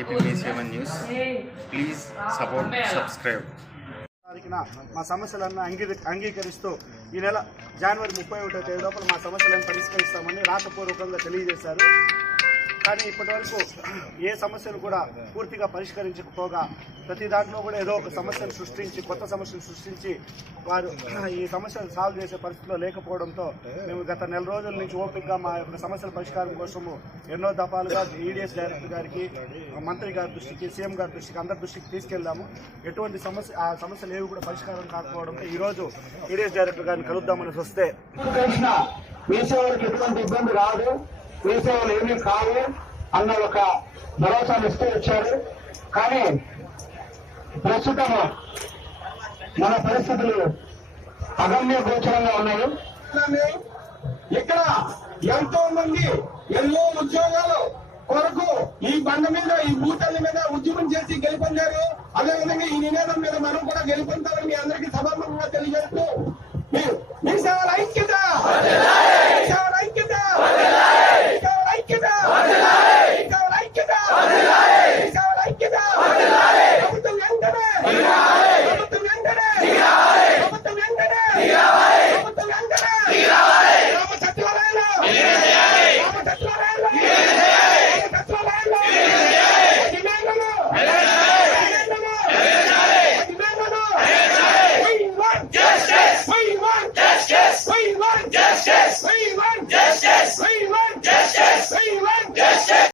AP seven news. Please support subscribe. తారీఖున మా సమస్యలను అంగీ అంగీకరిస్తూ ఈ నెల జనవరి ముప్పై ఒకటో తేదీ లోపల మా సమస్యలను పరిష్కరిస్తామని రాతపూర్వకంగా తెలియజేశారు. కానీ ఇప్పటివరకు ఏ సమస్యను కూడా పూర్తిగా పరిష్కరించకపోగా ప్రతి దాంట్లో కూడా ఏదో ఒక సమస్యను సృష్టించి కొత్త సమస్యను సృష్టించి వారు ఈ సమస్యను సాల్వ్ చేసే పరిస్థితిలో లేకపోవడంతో మేము గత నెల రోజుల నుంచి ఓపికగా మా యొక్క సమస్యల పరిష్కారం కోసము ఎన్నో దఫాలుగా ఈడీఎస్ డైరెక్టర్ గారికి మంత్రి గారి దృష్టికి సీఎం గారి దృష్టికి అందరి దృష్టికి తీసుకెళ్ళాము. ఎటువంటి సమస్య ఆ సమస్యలు ఏవి కూడా పరిష్కారం కాకపోవడంతో ఈరోజు ఈడీఎస్ డైరెక్టర్ గారిని కలుద్దామని వస్తే తెలిసిన ఎటువంటి ఇబ్బంది రాదు. వేసేవాళ్ళు ఏమీ కావు. అన్న ఒక భరోసాను ఇస్తూ వచ్చారు. కానీ ప్రస్తుతం మన పరిస్థితులు అగమ్య గోచరంగా ఉన్నాయి. ఇక్కడ ఎంతో మంది ఎన్నో ఉద్యోగాలు కొరకు ఈ బండ మీద ఈ భూతల్లి మీద ఉద్యమం చేసి గెలుపొందారు. అదేవిధంగా ఈ నినాదం మీద మనం కూడా గెలుపొందాం.